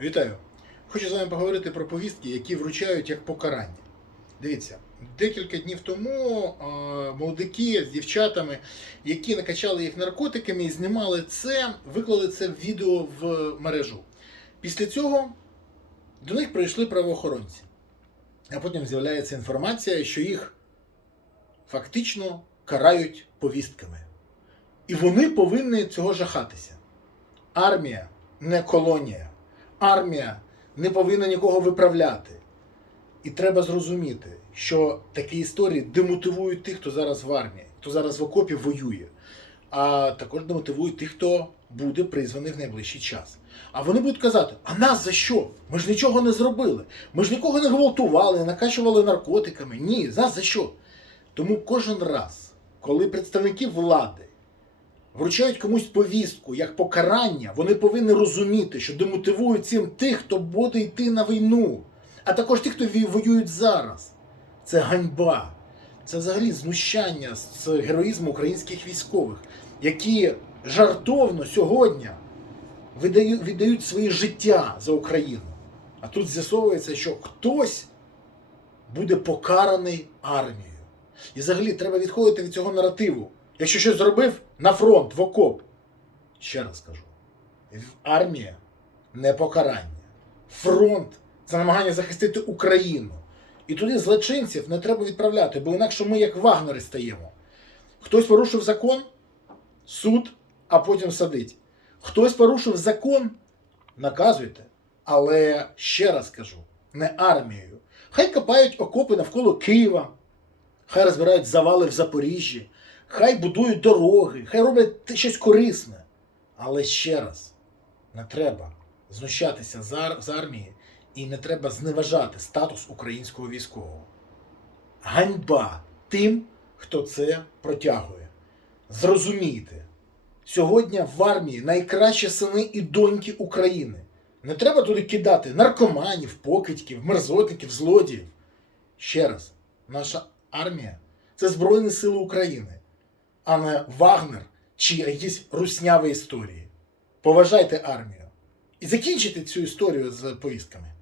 Вітаю! Хочу з вами поговорити про повістки, які вручають як покарання. Дивіться, декілька днів тому е, молодики з дівчатами, які накачали їх наркотиками і знімали це, виклали це в відео в мережу. Після цього до них прийшли правоохоронці. А потім з'являється інформація, що їх фактично карають повістками. І вони повинні цього жахатися. Армія не колонія. Армія не повинна нікого виправляти. І треба зрозуміти, що такі історії демотивують тих, хто зараз в армії, хто зараз в окопі воює, а також демотивують тих, хто буде призваний в найближчий час. А вони будуть казати: а нас за що? Ми ж нічого не зробили. Ми ж нікого не гвалтували, не накачували наркотиками. Ні, нас за що? Тому кожен раз, коли представники влади вручають комусь повістку як покарання, вони повинні розуміти, що демотивують цим тих, хто буде йти на війну, а також тих, хто воюють зараз. Це ганьба. Це взагалі знущання з героїзму українських військових, які жартовно сьогодні видають, віддають своє життя за Україну. А тут з'ясовується, що хтось буде покараний армією. І взагалі треба відходити від цього наративу. Якщо щось зробив на фронт, в окоп. Ще раз кажу: армія не покарання. Фронт це намагання захистити Україну. І туди злочинців не треба відправляти, бо інакше ми як вагнери стаємо. Хтось порушив закон, суд, а потім садить. Хтось порушив закон, наказуйте. Але ще раз кажу, не армією. Хай копають окопи навколо Києва, хай розбирають завали в Запоріжжі, хай будують дороги, хай роблять щось корисне. Але ще раз, не треба знущатися з, ар- з армії і не треба зневажати статус українського військового. Ганьба тим, хто це протягує. Зрозумійте, сьогодні в армії найкращі сини і доньки України. Не треба туди кидати наркоманів, покидьків, мерзотників, злодіїв. Ще раз, наша армія це Збройні Сили України, а не Вагнер чи якісь русняві історії. Поважайте армію. І закінчите цю історію з повістками.